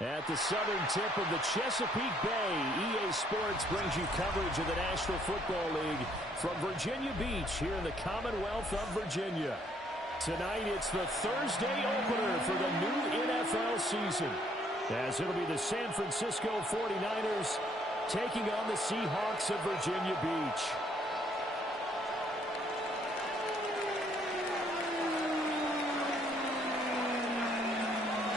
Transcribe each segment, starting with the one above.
At the southern tip of the Chesapeake Bay, EA Sports brings you coverage of the National Football League from Virginia Beach here in the Commonwealth of Virginia. Tonight, it's the Thursday opener for the new NFL season, as it'll be the San Francisco 49ers taking on the Seahawks of Virginia Beach.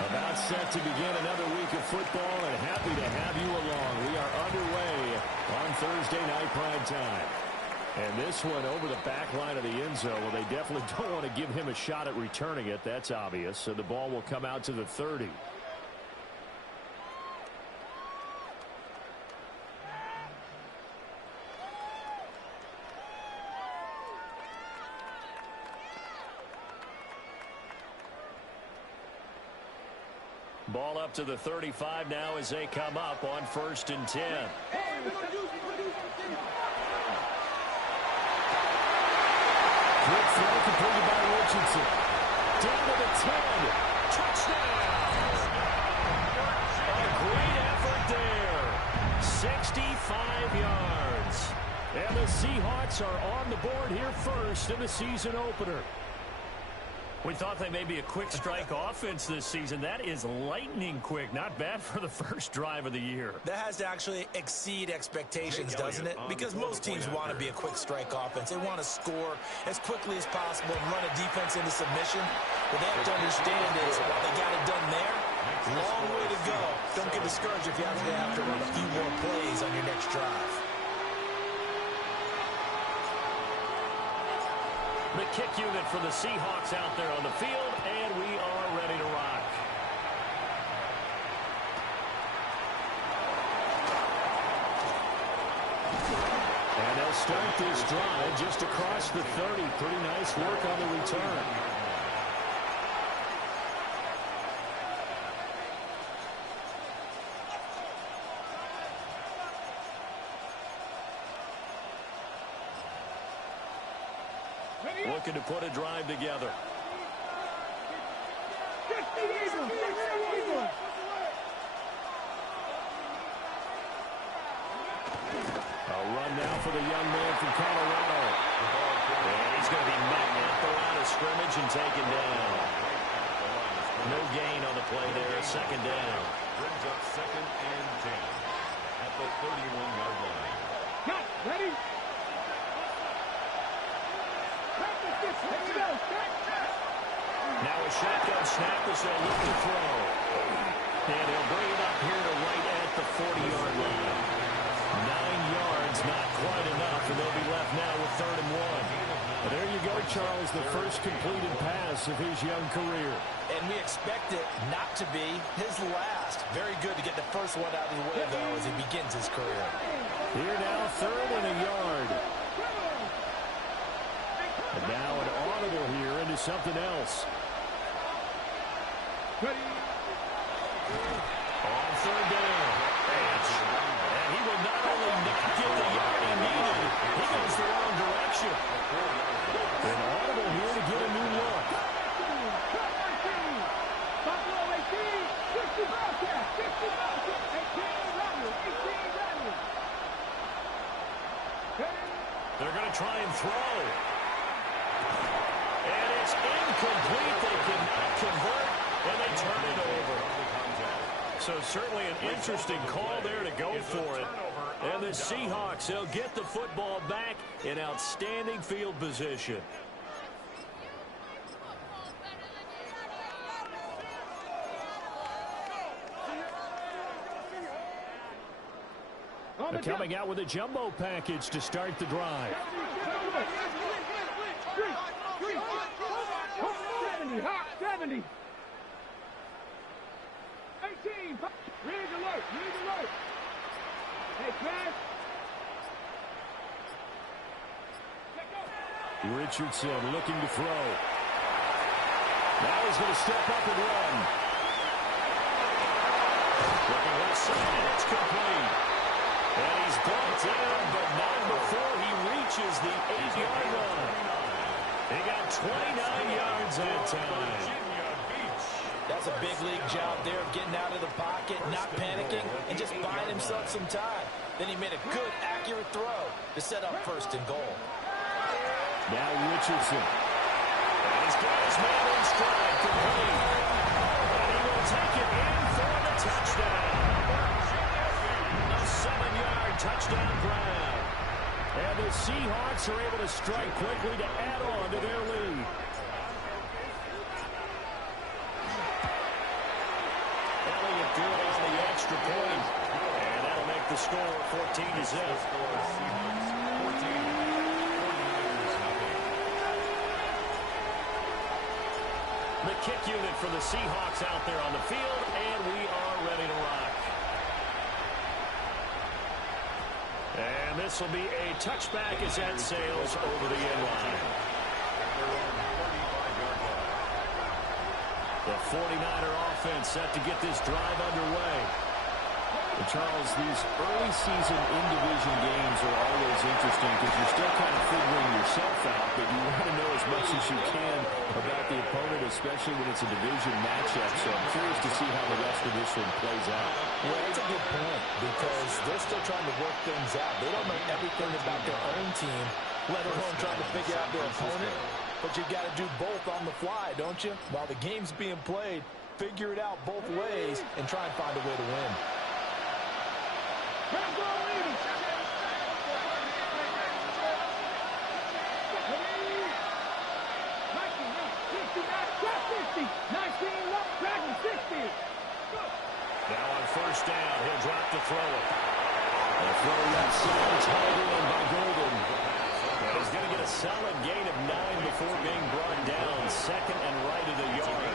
About set to begin another week of football, and happy to have you along. We are underway on Thursday night prime time. And this one over the back line of the end zone. Well, they definitely don't want to give him a shot at returning it. That's obvious. So the ball will come out to the 30. Ball up to the 35 now as they come up on 1st and 10. Quick throw completed by Richardson. Down to the 10. Touchdown! A great effort there. 65 yards. And the Seahawks are on the board here first in the season opener. We thought they may be a quick strike offense this season. That is lightning quick. Not bad for the first drive of the year. That has to actually exceed expectations, doesn't it? Because most teams want to be a quick strike offense. They want to score as quickly as possible and run a defense into submission. What they have to understand is while they got it done there, long way to go. Don't get discouraged if you have to run a few more plays on your next drive. The kick unit for the Seahawks out there on the field, and we are ready to rock. And they'll start this drive just across the 30. Pretty nice work on the return. Looking to put a drive together. A run now for the young man from Colorado. And he's going to be met at the line of scrimmage and taken down. No gain on the play there. Second down. Brings up 2nd and 10 at the 31-yard line. Cut. Ready? Now a shotgun snap as they'll look to throw. And he'll bring it up here to right at the 40-yard line. 9 yards, not quite enough, and they'll be left now with 3rd and 1. And there you go, Charles, the first completed pass of his young career. And we expect it not to be his last. Very good to get the first one out of the way, though, as he begins his career. Here now, 3rd and a yard. And now an audible here into something else. On 3rd down. And he will not only not get the yard he needed, he goes the wrong direction. An audible here to get a new look. They're going to try and throw. And it's incomplete. They cannot convert, and they turn it over. So certainly an interesting call there to go for it. And the Seahawks, they'll get the football back in outstanding field position. They're coming out with a jumbo package to start the drive. 70. 18. Read alert. Hey, Chris. Richardson looking to throw. Now he's going to step up and run. Looking left side, it's complete. And he's brought down, but not before he reaches the 8-yard line. He got 29 yards that time. That's a big league job there of getting out of the pocket not panicking, and just buying himself some time. Then he made a good, accurate throw to set up first and goal. Now Richardson. And he's got his man in stride, complete. And he will take it in for the touchdown. A 7-yard touchdown grab. And the Seahawks are able to strike quickly to add on to their lead. Elliott good on the extra point. And that'll make the score 14-0. The kick unit for the Seahawks out there on the field, and we are ready to rock. And this will be a touchback as that sails over the end line. The 49er offense set to get this drive underway. And Charles, these early season in-division games are always interesting because you're still kind of figuring yourself out, but you want to know as much as you can about the opponent, especially when it's a division matchup. So I'm curious to see how the rest of this one plays out. Well, that's a good point because they're still trying to work things out. They don't know everything about their own team, let alone trying to figure out their opponent. But you got to do both on the fly, don't you? While the game's being played, figure it out both ways and try and find a way to win. Now on first down, he'll drop to throw it. The throw left side, tied in by Golden. But he's going to get a solid gain of 9 before being brought down. Second and right of the yard.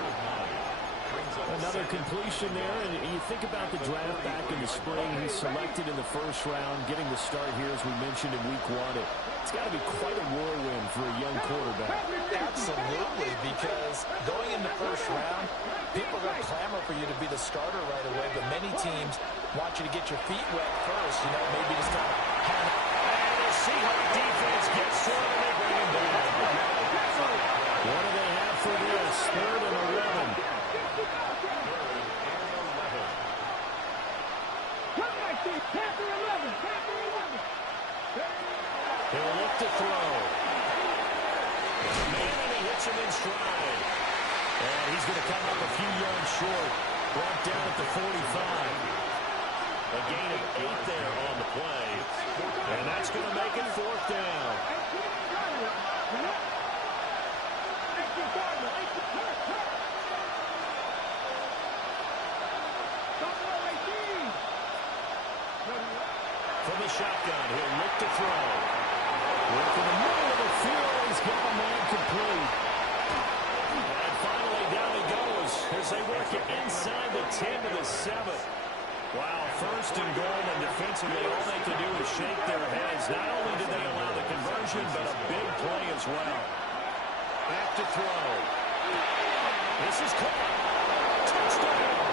Another completion there, and you think about the draft back in the spring. He's selected in the first round, getting the start here, as we mentioned in week 1. It's got to be quite a whirlwind for a young quarterback. Absolutely, because going in the first round, people are going to clamor for you to be the starter right away, but many teams want you to get your feet wet first, maybe just kind of hand it. And the Seahawks defense gets to him, and they bring him down. What do they have for this? 3rd and 11. He'll look to throw. Man, and he hits him in stride. And he's going to come up a few yards short. Brought down at the 45. A gain of 8 there on the play. And that's going to make it 4th down. From the shotgun, he'll look to throw. Working the middle of the field, he's got a man complete. And finally, down he goes as they work it inside the 10 to the 7. Wow, first and goal, and defensively, all they can do is shake their heads. Not only did they allow the conversion, but a big play as well. Back to throw. This is caught. Touchdown.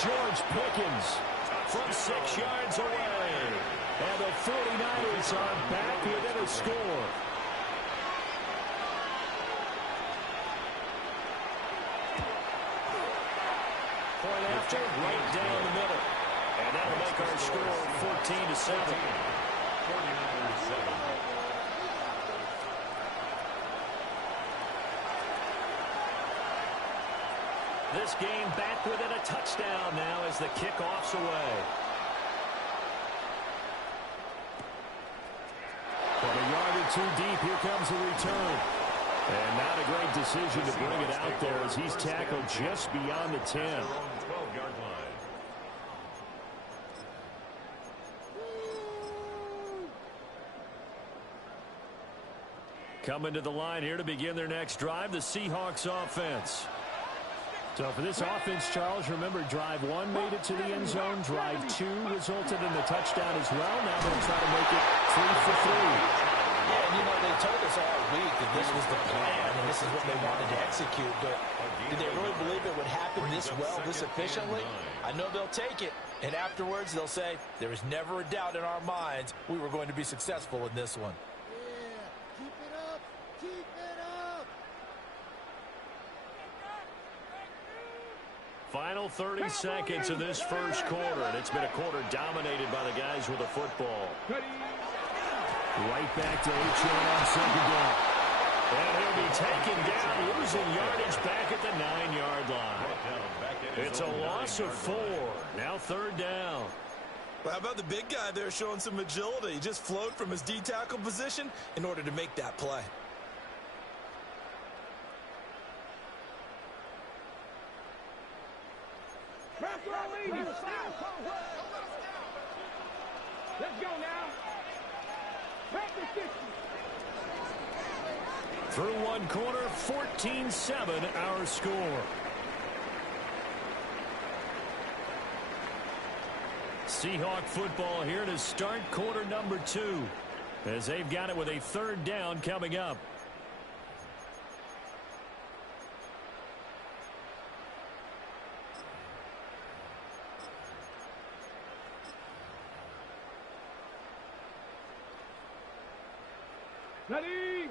George Pickens from 6 yards away. And the 49ers are back within a score. Point after, right down the middle. And that'll make our score 14-7. 49ers 7. This game back within a touchdown now as the kickoff's away. From a yard or 2 deep, here comes the return. And not a great decision to bring it out there as he's tackled just beyond the 10. 12-yard line. Coming to the line here to begin their next drive, the Seahawks offense. So for this offense, Charles, remember, drive 1 made it to the end zone. Drive 2 resulted in the touchdown as well. Now they'll try to make it 3 for 3. Yeah, and they told us all week that this was the plan and this is what they wanted to execute, but did they really believe it would happen this well, this efficiently? I know they'll take it, and afterwards they'll say, there was never a doubt in our minds we were going to be successful in this one. Yeah, keep it up, keep it up. final 30 seconds of this first quarter, and it's been a quarter dominated by the guys with the football. Right back to H.A. on second down. And he'll be taken down, losing yardage back at the 9-yard line. It's a loss of 4. Now third down. Well, how about the big guy there showing some agility? He just flowed from his D-tackle position in order to make that play. Let's go now. Through one quarter, 14-7 our score. Seahawk football here to start quarter number 2, as they've got it with a third down coming up. Ready?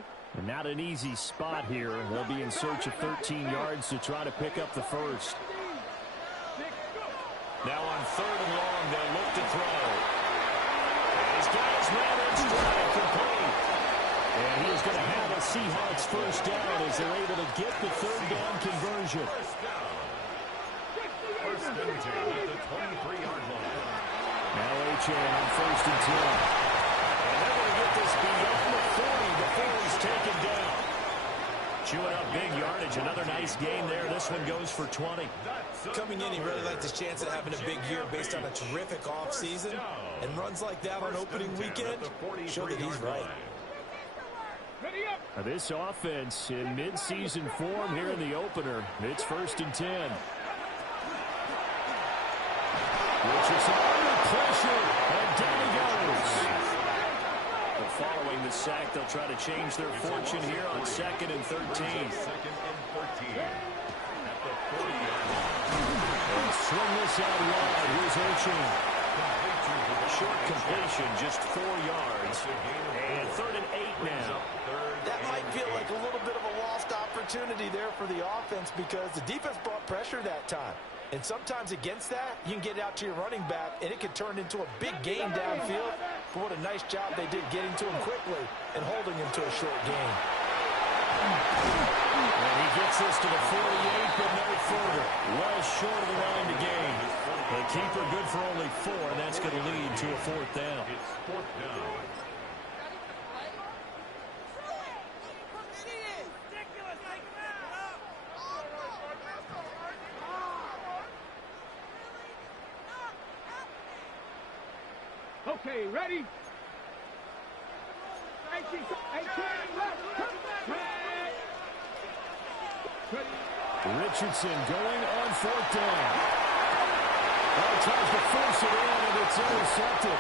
Not an easy spot here. They'll be in search of 13 yards to try to pick up the first. Now on third and long, they'll look to throw. And he's got his man in stride, complete. And he is going to have a Seahawks first down as they're able to get the third down conversion. First and 10 at the 23-yard line. Now H.A. on first and 10. And they're going to get this beyond the 40 before he's taken down. Chewing up big yardage. Another nice gain there. This one goes for 20. Coming in, he really liked his chance of having a big year based on a terrific offseason. And runs like that on opening weekend show that he's right. This offense in mid-season form here in the opener. It's first and 10. Richardson under pressure, and down he goes. But following the sack, they'll try to change their fortune here on second and 13. Second and 13 at the 40-yard line. And swing this out wide. Here's Ocean. Short completion, just 4 yards. And third and 8 now. That might feel like a little bit of a lost opportunity there for the offense because the defense brought pressure that time. And sometimes against that, you can get out to your running back, and it can turn into a big gain downfield. But what a nice job they did getting to him quickly and holding him to a short gain. And he gets this to the 48, but no further. Well short of the line to gain. The keeper good for only 4, and that's going to lead to a fourth down. It's fourth down. Okay, ready? 18 left. Richardson going on fourth down. Oh, tries to force it in, and it's intercepted.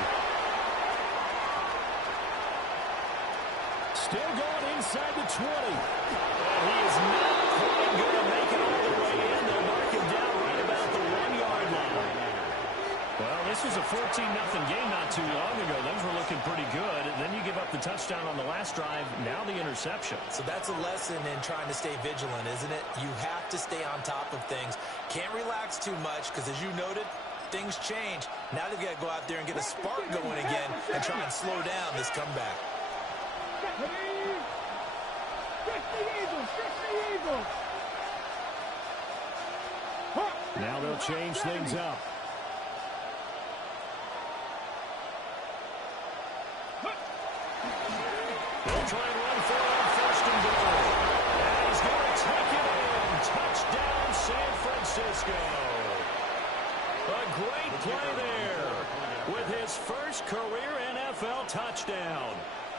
Still going inside the 20. And he is not quite going to make it all the way in. They'll mark him down right about the 1-yard line. Well, this was a 14-0 game not too long ago. Those were looking pretty good. And then you give up the touchdown on the last drive. Now the interception. So that's a lesson in trying to stay vigilant, isn't it? You have to stay on top of things. Can't relax too much because, as you noted, things change. Now they've got to go out there and get a spark going again and try and slow down this comeback. Now they'll change things up. They'll try and run for it on first and goal. And he's going to take it in. Touchdown, San Francisco. A great play there with his first career NFL touchdown.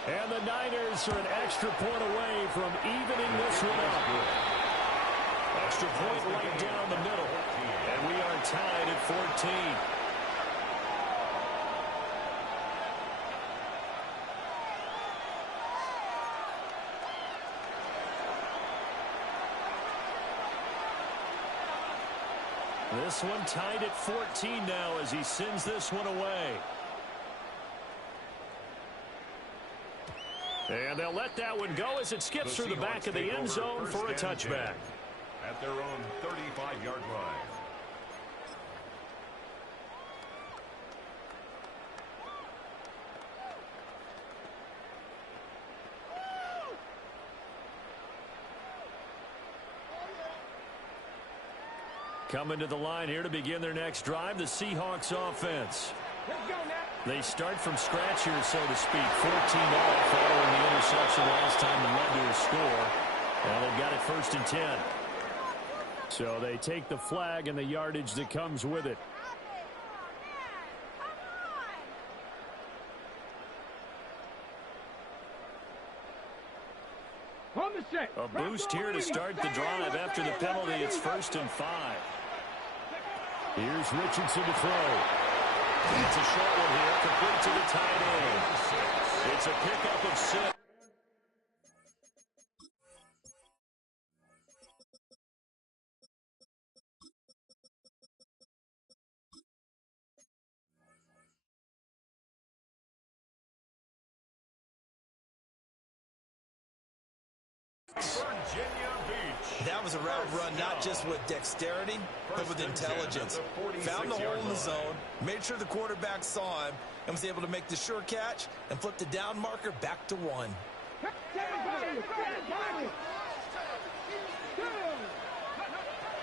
And the Niners are an extra point away from evening this one up. Extra point right down the middle. And we are tied at 14. This one tied at 14 now as he sends this one away. And they'll let that one go as it skips through the back of the end zone for a touchback. At their own 35-yard line. Coming to the line here to begin their next drive, the Seahawks offense. Let's go now. They start from scratch here, so to speak. 14-all following the interception last time and led to a score. And they've got it 1st and 10. So they take the flag and the yardage that comes with it. On the set. A boost here to start the drive after the penalty. It's 1st and 5. Here's Richardson to throw. It's a short one here, complete to the tight end. It's a pickup of 6. Virginia Beach. That was a route run not just with dexterity, but with intelligence. Found the hole in the zone, made sure the quarterback saw him, and was able to make the sure catch and flip the down marker back to 1.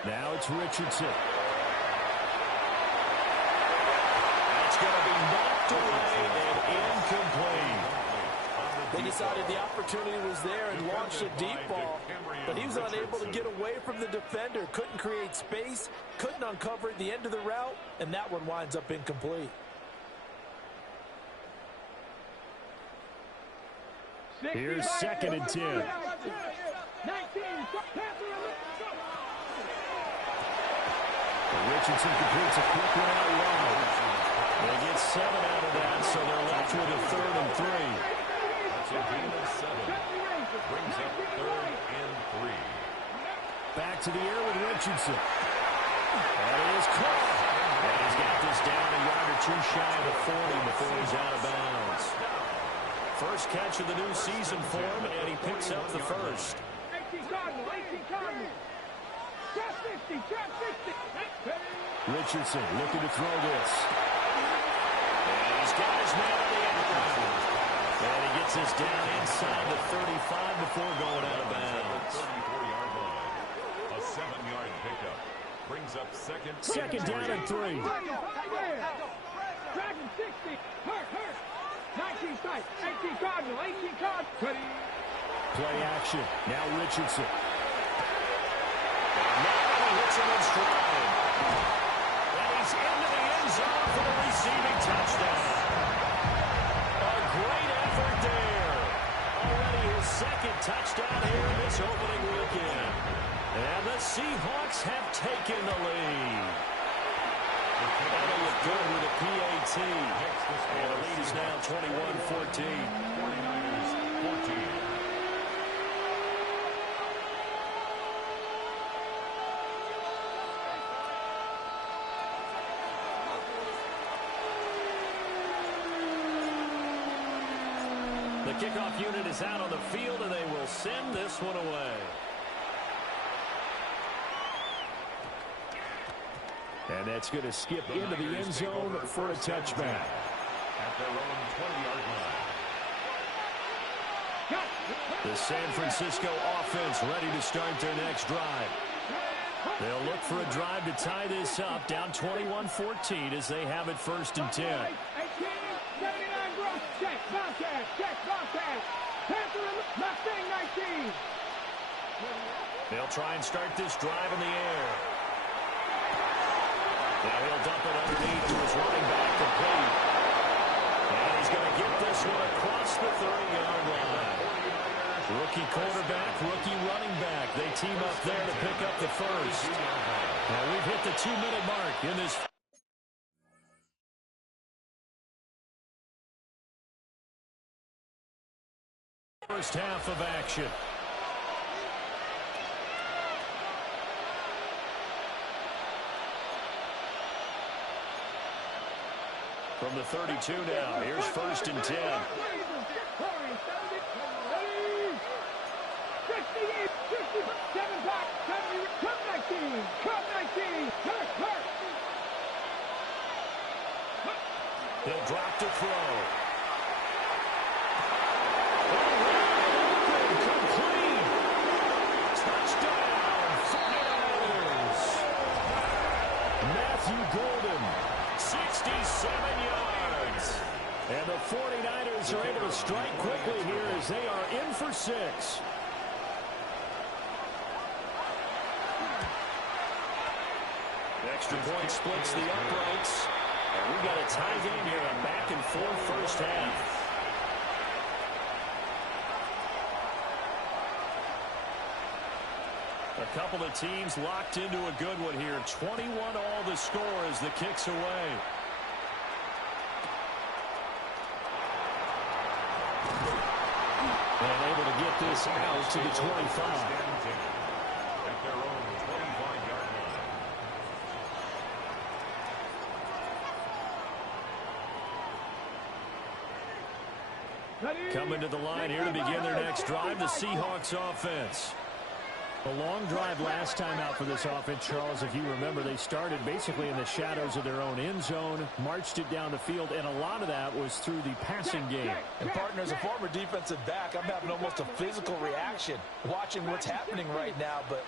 Now it's Richardson. That's going to be knocked away and incomplete. They decided the opportunity was there and launched a deep ball, but he was unable to get away from the defender, couldn't create space, couldn't uncover at the end of the route, and that one winds up incomplete. Here's 2nd and 10. Richardson completes a quick one out wide. They get 7 out of that, so they're left with a 3rd and 3. That's a gain of 7. Brings up 3rd and 3. Back to the air with Richardson. And it is caught. And he's got this down a yard or 2 shy of the 40 before he's out of bounds. First catch of the new season for him, and he picks up the first. 18 Cardinal, 18 Cardinal. Trap 50, trap 50. Richardson looking to throw this. And he's got his man on the end ground. And he gets this down inside the 35 before going out of bounds. 34-yard line. A 7-yard pickup. Brings up 2nd. Second down and 3. Dragon 60. Hurt. 19 sight. 18 Cardinal, 18 Cardinal. Play action. Now Richardson. And now he hits him in stride. And he's into the end zone for the receiving touchdown. A great effort there. Already his 2nd touchdown here in this opening weekend. And the Seahawks have taken the lead. That'll look good with a PAT. And the lead is now 21-14. 49ers 14. The kickoff unit is out on the field, and they will send this one away. And that's going to skip into the end zone for a touchback. At their own 20-yard line. The San Francisco offense ready to start their next drive. They'll look for a drive to tie this up, down 21-14 as they have it 1st and 10. 18, 79 gross. Check, Bobcat. Panther in the Mustang 19. They'll try and start this drive in the air. Now he'll dump it underneath to his running back complete. And he's going to get this one across the 30-yard line. Rookie quarterback, rookie running back. They team up there to pick up the first. Now we've hit the 2-minute mark in this first half of action. From the 32 now, here's 1st and 10. 19. He'll drop to throw. Complete. Touchdown, 49ers. Cowboys are able to strike quickly here as they are in for 6. Extra point splits the uprights. And we've got a tie game here, a back-and-forth first half. A couple of teams locked into a good one here. 21 all the score as the kick's away. And able to get this out to the 25. At their own 25-yard line. Coming to the line here to begin their next drive, the Seahawks offense. A long drive last time out for this offense, Charles. If you remember, they started basically in the shadows of their own end zone, marched it down the field, and a lot of that was through the passing game. And, partner, as a former defensive back, I'm having almost a physical reaction watching what's happening right now. But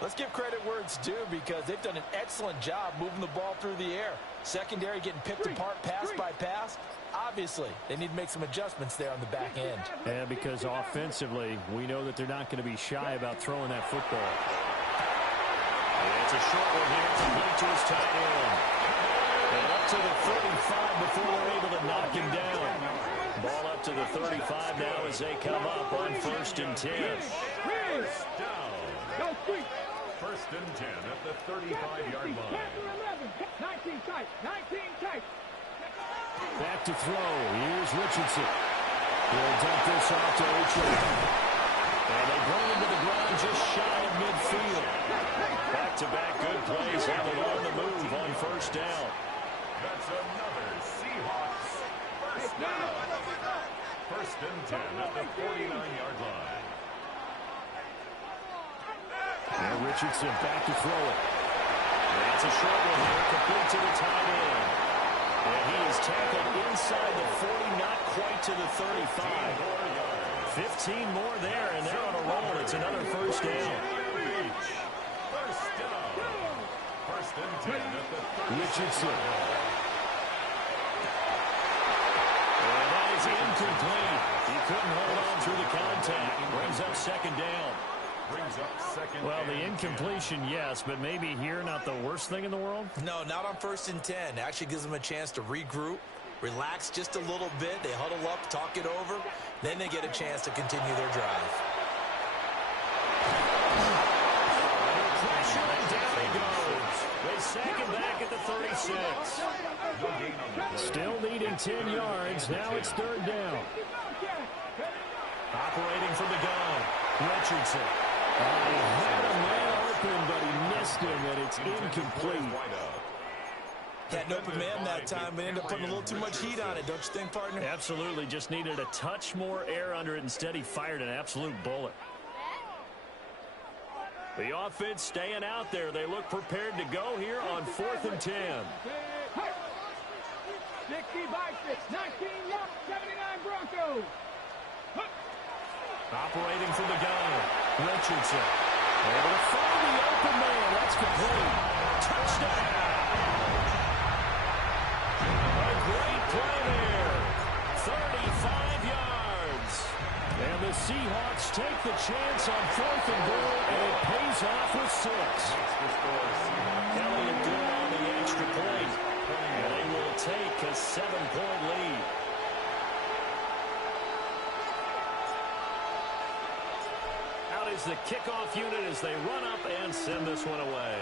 let's give credit where it's due because they've done an excellent job moving the ball through the air. Secondary getting picked apart pass by pass. Obviously, they need to make some adjustments there on the back end. And because offensively, we know that they're not going to be shy about throwing that football. And it's a short one here to lead to his tight end. And up to the 35 before they're able to knock him down. Ball up to the 35 now as they come up on 1st and 10. First down. First and 10 at the 35-yard line. 19 tight. 19 tight. Back to throw. Here's Richardson. He'll dump this off to Ochoa. And they bring him to the ground just shy of midfield. Back-to-back good plays handled on the move on 1st down. That's another Seahawks first down. First and 10 at the 49-yard line. And Richardson back to throw it. That's a short one here, complete to the tight end. And he is tackled inside the 40, not quite to the 35. 15 more there, and they're on a roll. It's another first down. First down. First and 10 at the 30. Richardson. And that is incomplete. He couldn't hold on through the contact. Brings up 2nd down. Brings up 2nd. Well, the incompletion, yes, but maybe here not the worst thing in the world? No, not on 1st and 10. Actually gives them a chance to regroup, relax just a little bit. They huddle up, talk it over. Then they get a chance to continue their drive. Pressure, and down he goes. They sack him back at the 36. Still needing 10 yards. Now it's 3rd down. Operating from the gun. Richardson. He had a man open, but he missed him, and it's incomplete. Had an open man that time, but ended up putting a little too much heat on it, don't you think, partner? Absolutely. Just needed a touch more air under it. Instead, he fired an absolute bullet. The offense staying out there. They look prepared to go here on 4th and 10. 60 by 6. 19 yards. 79 Broncos. Operating from the gun. Richardson. Able to find the open man. That's complete. Touchdown. A great play there. 35 yards. And the Seahawks take the chance on 4th and goal, and it pays off with 6. Elliott good on the extra point. And they will take a 7-point lead. Is the kickoff unit as they run up and send this one away.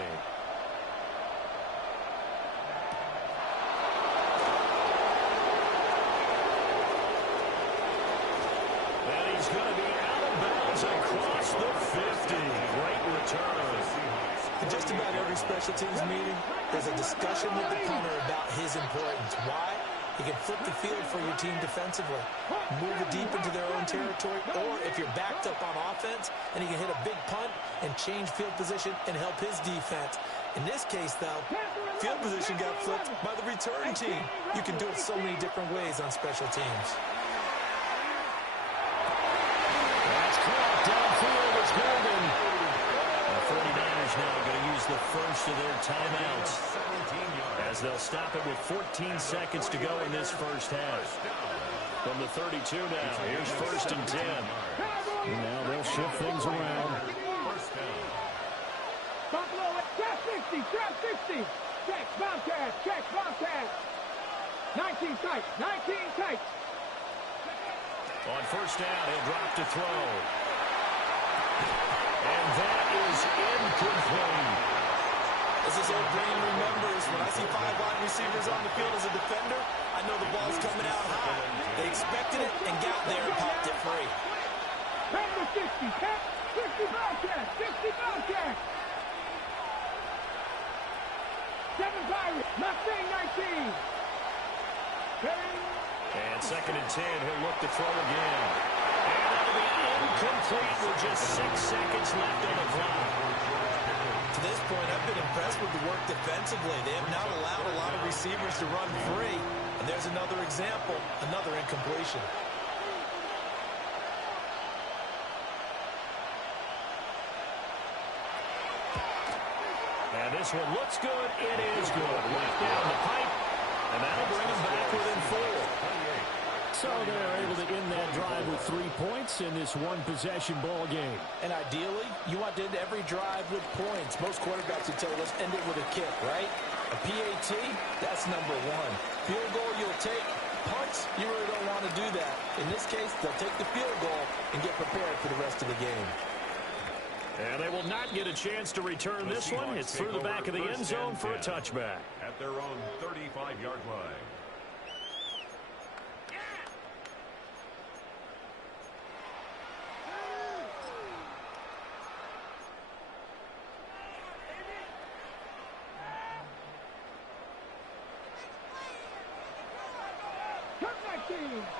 And he's going to be out of bounds across the 50. Great return. In just about every special teams meeting, there's a discussion with the punter about his importance. Why? He can flip the field for your team defensively, move it deep into their own territory, or if you're backed up on offense, and he can hit a big punt and change field position and help his defense. In this case, though, field position got flipped by the return team. You can do it so many different ways on special teams. That's caught downfield. It's Golden. The 49ers now going to use the first of their timeouts, as they'll stop it with 14 seconds to go in this first half. From the 32 now, here's 1st and 10. Now they'll shift things around. First down. Buffalo, trap 60, trap 60. Check, Bobcat. 19 tight, 19 tight. On 1st down, he'll drop to throw. And that is incomplete. As his old brain remembers, when I see 5 wide receivers on the field as a defender, I know the ball's coming out high. They expected it and got there and popped it free. Tap the 60, tap 60 Bobcat, 60 Bobcat. 7 Pirates, Mustang 19. And 2nd and 10, he'll look to throw again. And that'll be incomplete with just 6 seconds left on the clock. To this point, I've been impressed with the work defensively. They have not allowed a lot of receivers to run free. And there's another example, another incompletion. And this one looks good. It is good. Right down the pipe. And that'll bring them back within 4. So they're able to end that drive with 3 points in this one-possession ball game. And ideally, you want to end every drive with points. Most quarterbacks would tell you, let's end it with a kick, right? A PAT, that's number 1. Field goal you'll take. Punts, you really don't want to do that. In this case, they'll take the field goal and get prepared for the rest of the game. And they will not get a chance to return this one. It's through the back of the end zone for a touchback. At their own 35-yard line.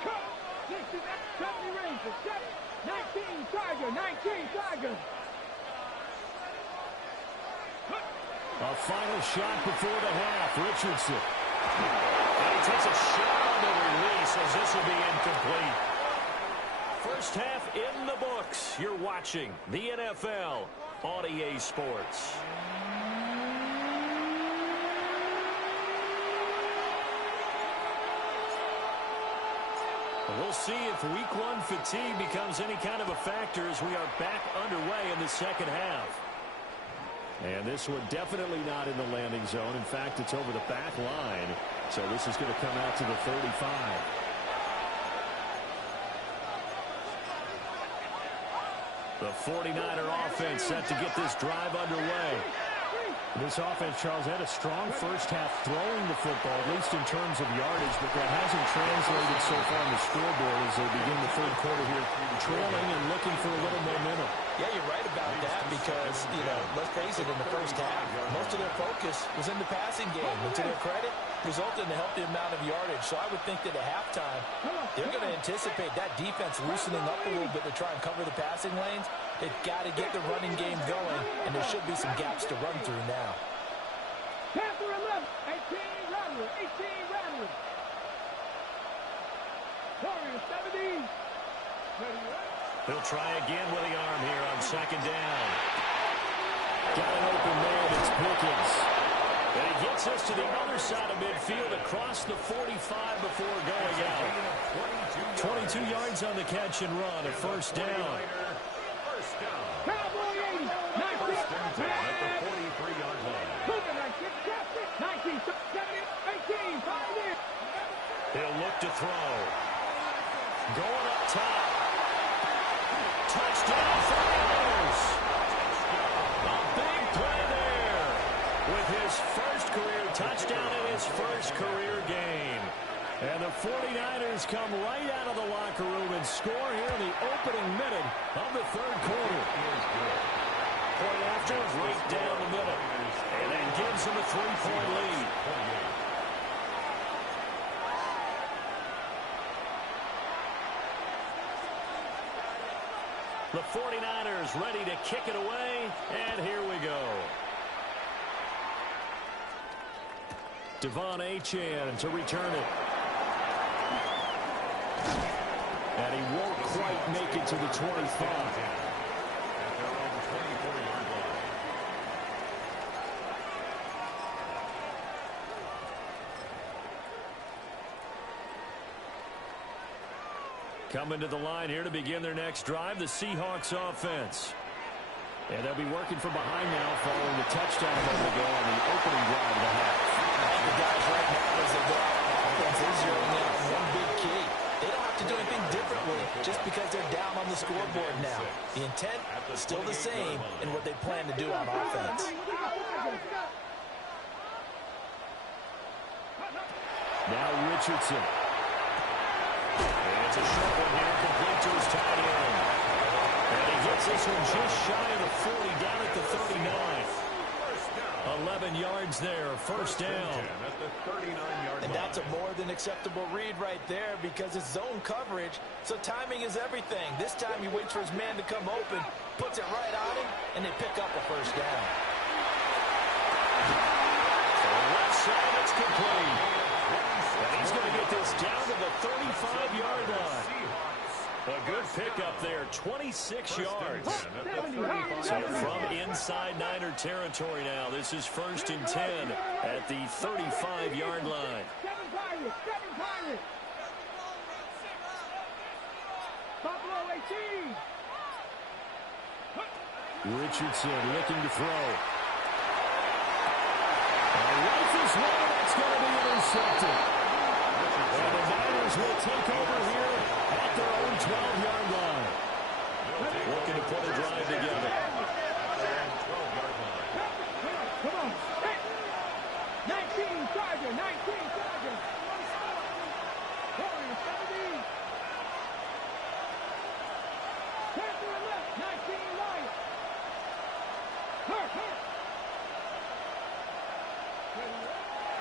Cut 60, 70 Rangers, 19 Tiger, 19 Tiger. A final shot before the half. Richardson. And he takes a shot on the release as this will be incomplete. First half in the books. You're watching the NFL on EA Sports. We'll see if week 1 fatigue becomes any kind of a factor as we are back underway in the second half. And this one definitely not in the landing zone. In fact, it's over the back line. So this is going to come out to the 35. The 49er offense set to get this drive underway. This offense, Charles, had a strong first half throwing the football, at least in terms of yardage, but that hasn't translated so far on the scoreboard as they begin the third quarter here, trailing and looking for a little momentum. Yeah, you're right about that because, let's face it, in the first half, most of their focus was in the passing game. And to their credit, resulted in a healthy amount of yardage. So I would think that at halftime, they're going to anticipate that defense loosening up a little bit to try and cover the passing lanes. They've got to get the running game going, and there should be some gaps to run through now. Panther 11, 18 Rattler, 18 Rattler. Warriors 17. He'll try again with the arm here on 2nd down. Got an open man, it's Pickens. And he gets us to the other side of midfield across the 45 before going out. 22 yards on the catch and run, a 1st down. Cowboy 80, 19. First and 10 at the 43-yard line. 19, 70, 18, 5 in. He'll look to throw. Going up top. Touchdown 49ers. A big play there with his first career touchdown in his first career game. And the 49ers come right out of the locker room and score here in the opening minute of the third quarter. Point after, right down the middle. And that gives them a 3-point lead. The 49ers ready to kick it away, and here we go. Devon Achane to return it. And he won't quite make it to the 25. Coming to the line here to begin their next drive, the Seahawks offense. And they'll be working from behind now following the touchdown a moment ago on the opening drive of the half. I think the guys right now, as they go out on offense, they're zeroing in on one big key. They don't have to do anything differently just because they're down on the scoreboard now. The intent is still the same in what they plan to do on offense. Now Richardson. And it's a short one here, complete to his tight end. And he gets this one just shy of the 40, down at the 39. 11 yards there, first down. And that's a more than acceptable read right there because it's zone coverage, so timing is everything. This time he waits for his man to come open, puts it right on him, and they pick up a first down. So left side, it's complete. And he's going to get this down to the 35-yard line. A good pickup there, 26 yards. So from inside Niner territory now, this is 1st and 10 at the 35-yard line. Richardson looking to throw. Rifles one, that's going to be intercepted. And the Niners will take over here at their own 12-yard line. Looking to put a drive together. Come on. 19 Charger, 19 Charger. 17. Panther and left, 19 Lions. Hurt.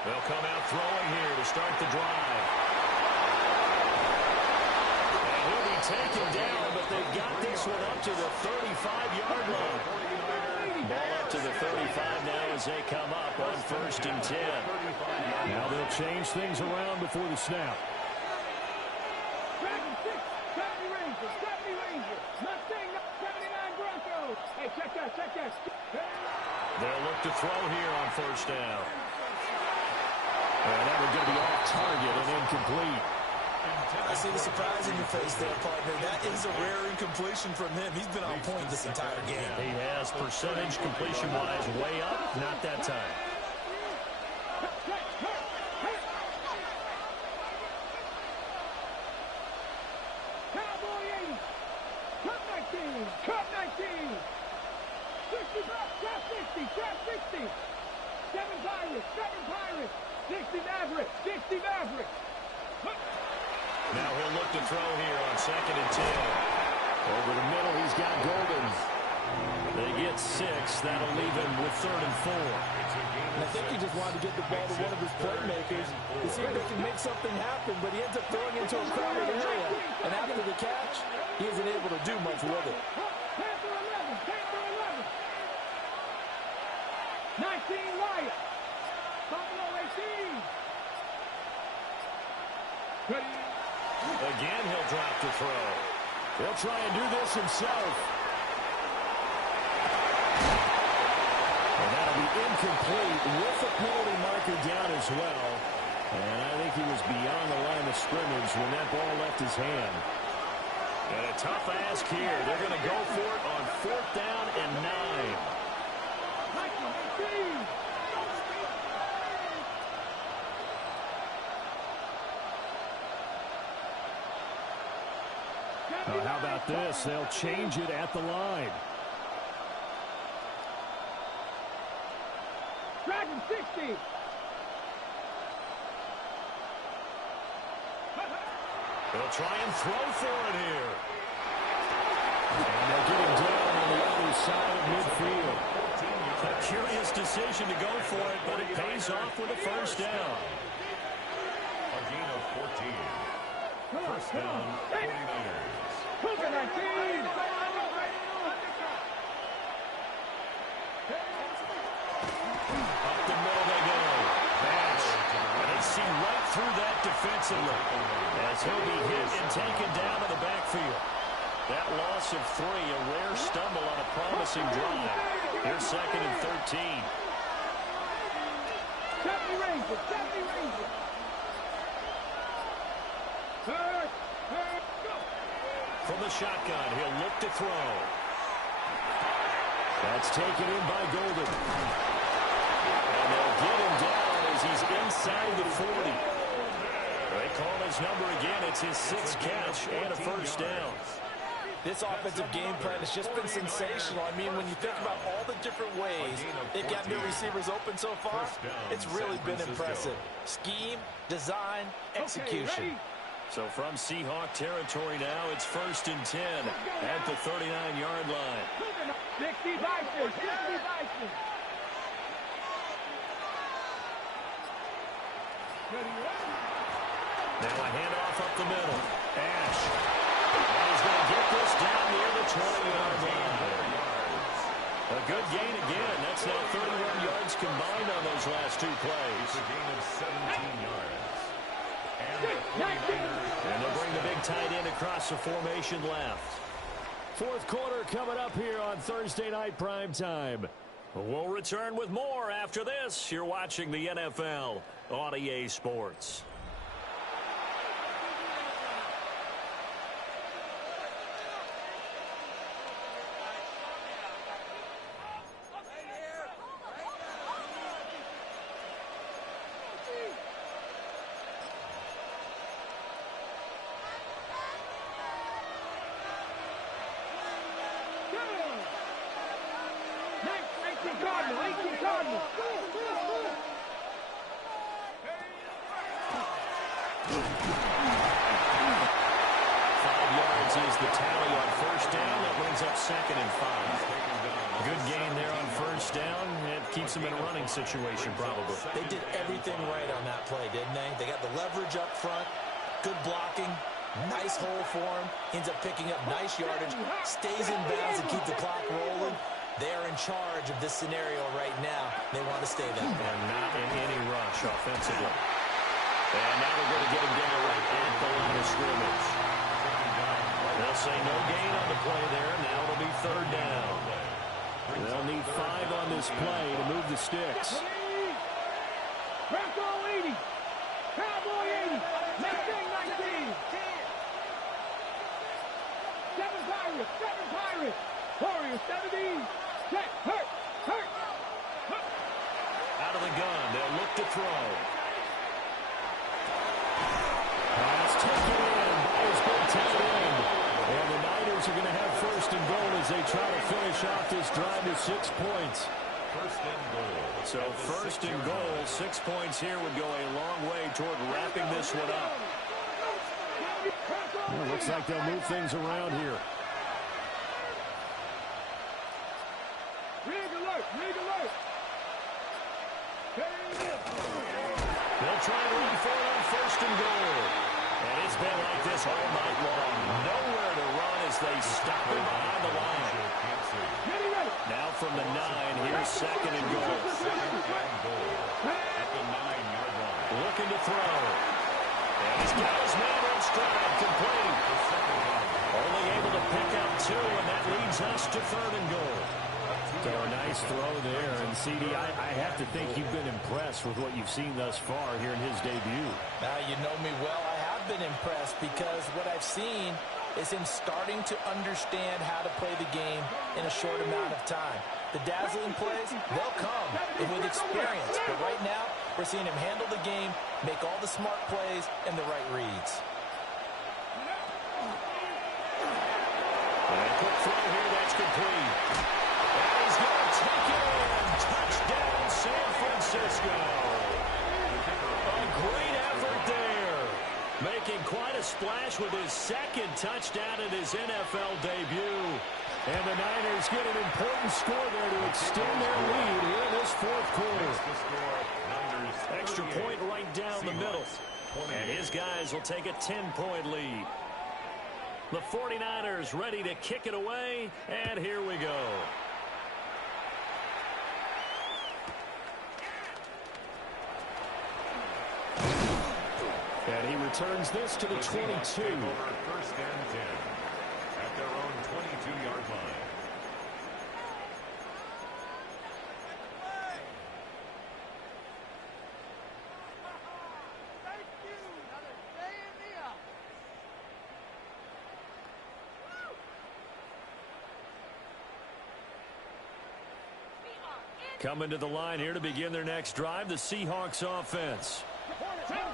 They'll come out throwing here to start the drive. And he'll be taken down, but they've got this one up to the 35-yard line. Ball up to the 35 now as they come up on 1st and 10. Now they'll change things around before the snap. Dragon 6, 70 Rangers, 70 Rangers. Mustang 79 Broncos. Hey, check that. They'll look to throw here on 1st down. And that one's going to be off target and incomplete. I see the surprise in your face there, partner. That is a rare incompletion from him. He's been on point this entire game. He has percentage completion-wise way up. Not that time. Cowboy 80. Cup 19. 60 bucks, trap 60. 7 Pirates. 60 Mavericks. Now he'll look to throw here on 2nd and 10. Over the middle, he's got Golden. They get 6. That'll leave him with 3rd and 4. And I think he just wanted to get the ball to one of his playmakers to see if they can make something happen, but he ends up throwing into a crowded area. And after the catch, he isn't able to do much with it. Panther 11. 19 Lions. Buffalo 18. Again, he'll drop to throw. He'll try and do this himself. And that'll be incomplete with the penalty marker down as well. And I think he was beyond the line of scrimmage when that ball left his hand. And a tough ask here. They're going to go for it on 4th down and 9. How about this? They'll change it at the line. Dragon 60. They'll try and throw for it here. And they'll get him down on the other side of midfield. A curious decision to go for it, but it pays off with a 1st down. A gain of 14. First down, 49ers. Cougar 19. Up the middle they go. Batch. And they see right through that defensively as he'll be hit and taken down in the backfield. That loss of 3, a rare stumble on a promising drive. Here's 2nd and 13. 70 Rangers. Third, go. from the shotgun. He'll look to throw. That's taken in by Golden. And they'll get him down as he's inside the 40. They call his number again. It's his 6th catch and a first down. This offensive game plan has just been sensational. I mean, when you think about all the different ways they've gotten their receivers open so far, it's really been impressive. Scheme, design, execution. So from Seahawk territory now, it's 1st and 10 at the 39-yard line. 60 Vikings, 60 Vikings. Now a handoff up the middle. Ash. And he's going to get this down near the 20-yard line. A good gain again. That's now 31 yards combined on those last 2 plays. A gain of 17 yards. And they'll bring the big tight end across the formation left. 4th quarter coming up here on Thursday Night Primetime. We'll return with more after this. You're watching the NFL on EA Sports. Is the tally on first down. That brings up 2nd and 5. Good gain there on first down. It keeps them in a running situation, probably. They did everything right on that play, didn't they? They got the leverage up front, good blocking, nice hole for him, ends up picking up nice yardage, stays in bounds and keep the clock rolling. They're in charge of this scenario right now. They want to stay that way. And not in any rush offensively. And now they're going to get him down right at the line of scrimmage. They'll say no gain on the play there. Now it'll be 3rd down. They'll need 5 on this play to move the sticks. Bronco 80. Cowboy 80. Mustang 19. 7 Pirates. 7 Pirates. Warriors 17. Check. Hurt. Out of the gun. They'll look to throw. Pass taken in by his big tight end. And the Niners are going to have 1st and goal as they try to finish off this drive with 6 points. 1st and goal. So 1st and goal, 6 points here would go a long way toward wrapping this one up. Well, looks like they'll move things around here. Rig alert. They'll try and run for it on 1st and goal. And it's been like this all night long. Nowhere to run as they stop him behind the line. Now from the 9, here's 2nd and goal. 2nd and goal at the 9-yard line. Looking to throw. And he's got his man in stride, complete. Only able to pick up 2, and that leads us to 3rd and goal. So a nice throw there. And, CD, I have to think you've been impressed with what you've seen thus far here in his debut. Now, you know me well. I have been impressed because what I've seen is him starting to understand how to play the game in a short amount of time. The dazzling plays, they'll come and with experience. But right now, we're seeing him handle the game, make all the smart plays and the right reads. And a quick throw here, that's complete. And he's going to take it in. Touchdown, San Francisco. A great effort there. Making quite a splash with his 2nd touchdown in his NFL debut. And the Niners get an important score there to extend their lead here in this 4th quarter. Extra point right down the middle. And his guys will take a 10-point lead. The 49ers ready to kick it away, and here we go. And he returns this to the 22. 1st and 10 at their own 22-yard line. Coming to the line here to begin their next drive, the Seahawks offense.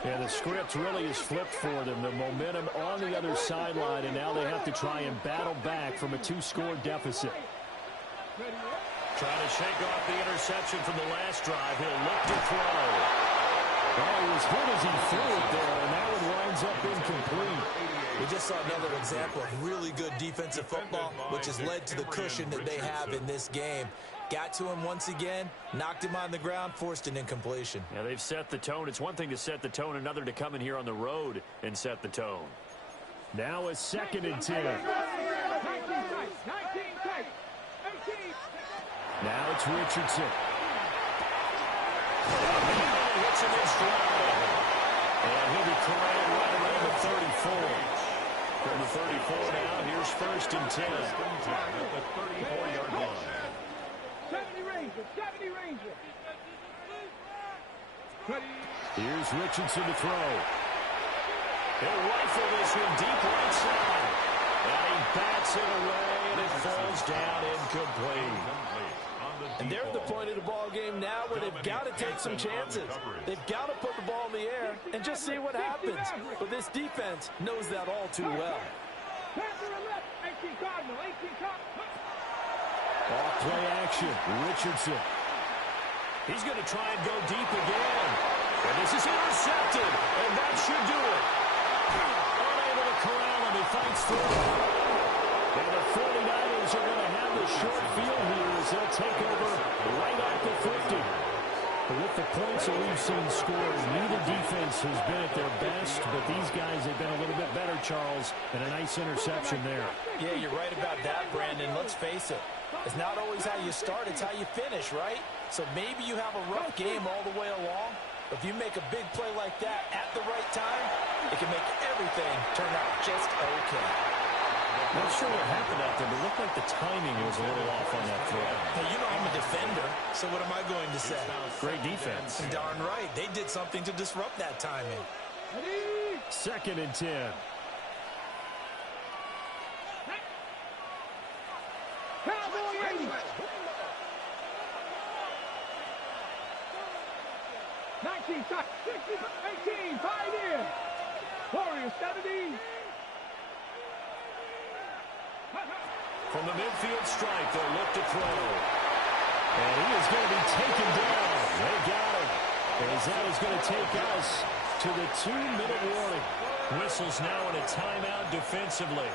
And the script really is flipped for them. The momentum on the other sideline, and now they have to try and battle back from a 2-score deficit. Trying to shake off the interception from the last drive. He'll look to throw. Oh, he was hit as he threw it there, and that one winds up incomplete. We just saw another example of really good defensive football, which has led to the cushion that they have in this game. Got to him once again, knocked him on the ground, forced an incompletion. Yeah, they've set the tone. It's one thing to set the tone, another to come in here on the road and set the tone. Now a 2nd and 10. Now it's Richardson. Hits him in stride. And he'll be corralled right around the 34. From the 34 now, here's 1st and 10. At the 34-yard line. 70 Ranger, 70 Ranger. Here's Richardson to throw. He'll rifle this one deep right side. And he bats it away, and it falls down incomplete. And they're at the point of the ball game now where they've got to take some chances. They've got to put the ball in the air and just see what happens. But this defense knows that all too well. Off-play action, Richardson. He's going to try and go deep again. And this is intercepted, and that should do it. Unable to corral him, he fights through. And the 49ers are going to have the short field here as they'll take over right at the 50. But with the points that we've seen scored, neither defense has been at their best, but these guys have been a little bit better, Charles, and a nice interception there. Yeah, you're right about that, Brandon. Let's face it. It's not always how you start, it's how you finish, right? So maybe you have a rough game all the way along. If you make a big play like that at the right time, it can make everything turn out just okay. Not sure what happened out there, but it looked like the timing was a little off on that throw. Hey, you know I'm a defender, so what am I going to say? Great defense. Darn right. They did something to disrupt that timing. 2nd and 10. Cowboy 80. 19, 18, 5 in. Warriors 70. From the midfield stripe, they'll look to throw. And he is going to be taken down. They got him. As that is going to take us to the 2-minute warning. Whistles now in a timeout defensively.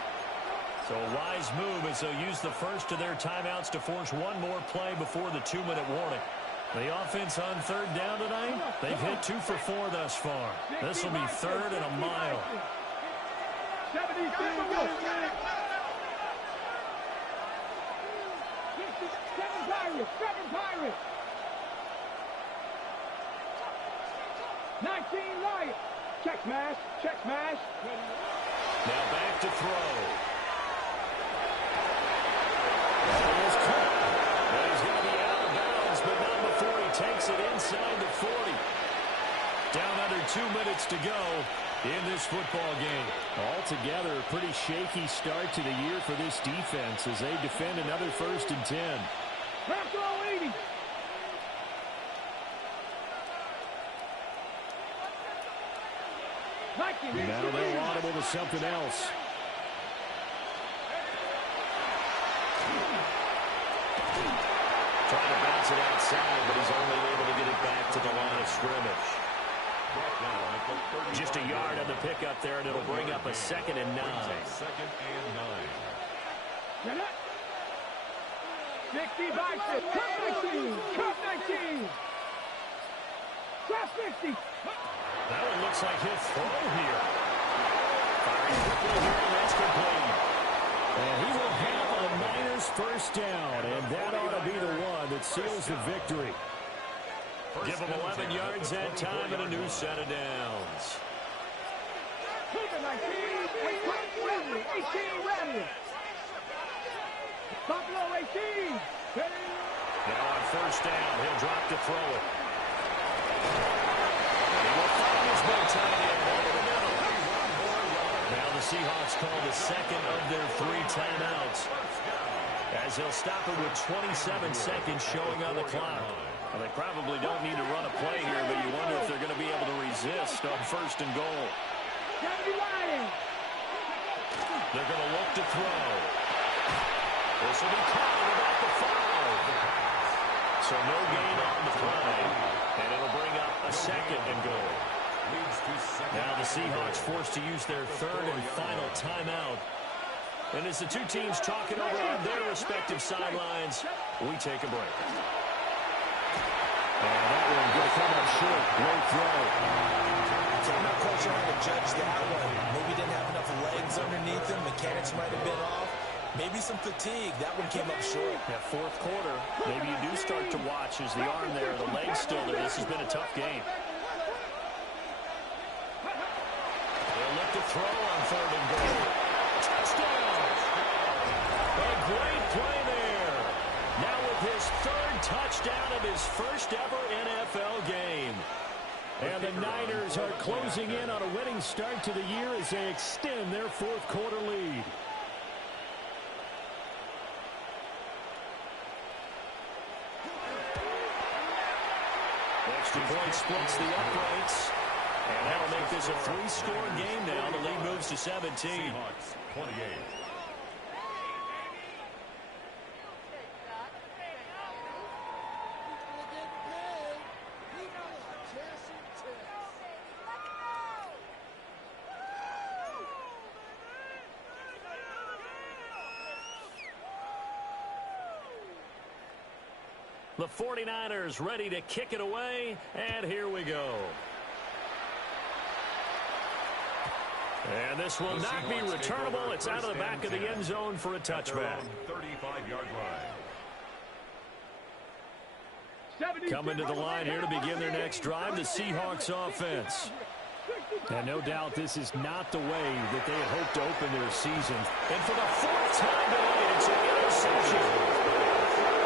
So a wise move as they'll use the first of their timeouts to force one more play before the 2-minute warning. The offense on 3rd down tonight, they've hit 2 for 4 thus far. This will be 3rd and a mile. 72. 7 Pirates. 19 Lions. Check smash. Check smash. Now back to throw. That is caught. Well, he's going to be out of bounds, but not before he takes it inside the 40. Down under 2 minutes to go in this football game. Altogether, a pretty shaky start to the year for this defense as they defend another 1st and 10. Retro 80. Now they're audible to something else. Trying to bounce it outside, but he's only able to get it back to the line of scrimmage. Just a yard on the pickup there, and it'll bring up a 2nd and 9. 2nd and 9. 60 by 6. Cut 19. Cut 19. Cut 60. That one looks like he'll throw here. Firing quickly here, and that's complete. And he will have a Niners 1st down, and that ought to be the one that seals the victory. Give him 11 yards that time and a new set of downs. 18 ready. Buffalo 18. Now on 1st down, he'll drop to throw it. He will find his ball tight end over the middle. Now the Seahawks call the 2nd of their 3 timeouts, as they'll stop it with 27 seconds showing on the clock. Well, they probably don't need to run a play here, but you wonder if they're going to be able to resist on 1st and goal. They're going to look to throw. This will be caught without the foul. So no gain on the play, and it'll bring up a 2nd and goal. Now the Seahawks forced to use their 3rd and final timeout. And as the two teams talk it over on their respective sidelines, we take a break. And that one going to come up short. Low throw. So I'm not quite sure how to judge that one. Maybe didn't have enough legs underneath him. Mechanics might have been off. Maybe some fatigue. That one came up short. Yeah, 4th quarter. Maybe you do start to watch as the arm there, the leg's still there. This has been a tough game. They'll look to throw on 3rd and goal. Touchdown! A great play there. Now with his 3rd touchdown of his first ever NFL game. And the Niners are closing in on a winning start to the year as they extend their 4th quarter lead. Extra point splits the uprights. And that'll make this a 3-score game now. The lead moves to 17. Seahawks 28. The 49ers ready to kick it away, and here we go. And this will not be returnable. It's out of the back of the end zone for a touchback. 35-yard line. Coming to the line here to begin their next drive, the Seahawks offense. And no doubt this is not the way that they had hoped to open their season. And for the 4th time tonight, it's an interception.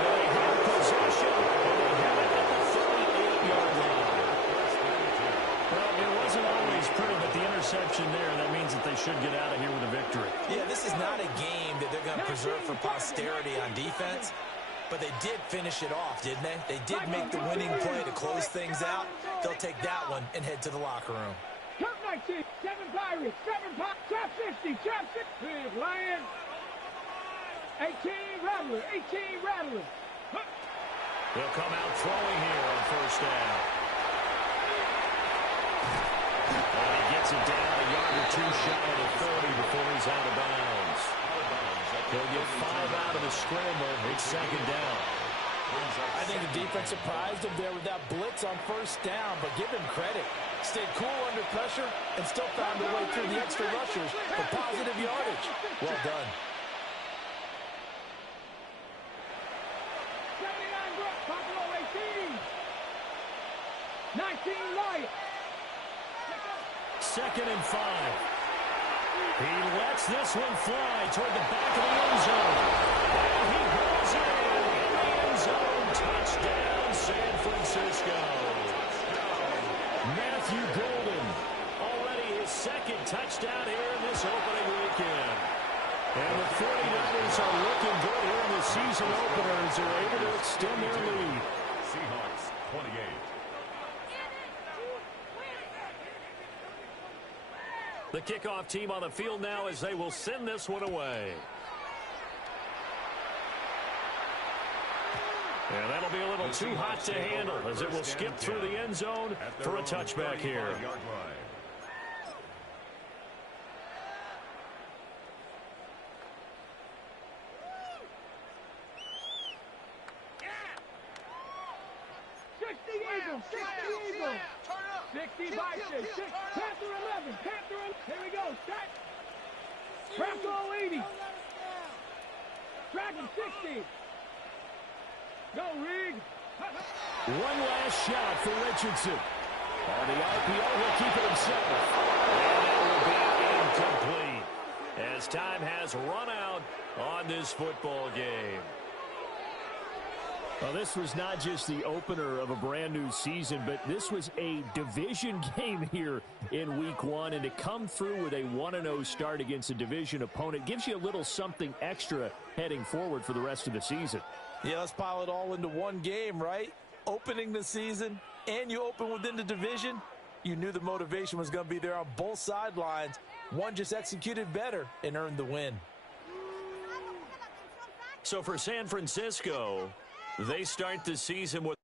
They have possession, and they have it at the 38-yard line. Well, it wasn't always pretty, but the interception there, that means that they should get out of here with a victory. Yeah, this is not a game that they're going to preserve for posterity on defense. But they did finish it off, didn't they? They did make the winning play to close things out. They'll take that one and head to the locker room. Trap 19, 7 Pirates, 7 Pirates, trap 60, trap 60, Lions. 18 Rattler, 18 Rattler. They'll come out throwing here on 1st down. And he gets it down a yard or 2 shy of the 30 before he's out of bounds. They'll get 5 out of the scramble. It's 2nd down. I think the defense surprised him there with that blitz on 1st down, but give him credit. Stayed cool under pressure and still found a way through the extra rushers for positive yardage. Well done. 79 Brooks, Buffalo 18. 19 Lions. 2nd and 5. He lets this one fly toward the back of the end zone. And he goes in the end zone. Touchdown, San Francisco. Matthew Golden, already his 2nd touchdown here in this opening weekend. And the 49ers are looking good here in the season openers. They're able to extend their lead. Seahawks 28. The kickoff team on the field now as they will send this one away. And that'll be a little too hot to handle as it will skip through the end zone for a touchback here. Eagles, 60 Eagles. 60 Vikings, 6, Panther 11, Panther 11. Here we go, set. Bronco 80. Dragon 60. Go, Reed. One last shot for Richardson. On the RPO, he'll keep it himself. And that will be incomplete as time has run out on this football game. Well, this was not just the opener of a brand new season, but this was a division game here in week 1. And to come through with a 1-0 start against a division opponent gives you a little something extra heading forward for the rest of the season. Yeah, let's pile it all into one game, right? opening the season and you open within the division, you knew the motivation was going to be there on both sidelines. One just executed better and earned the win. So for San Francisco, they start the season with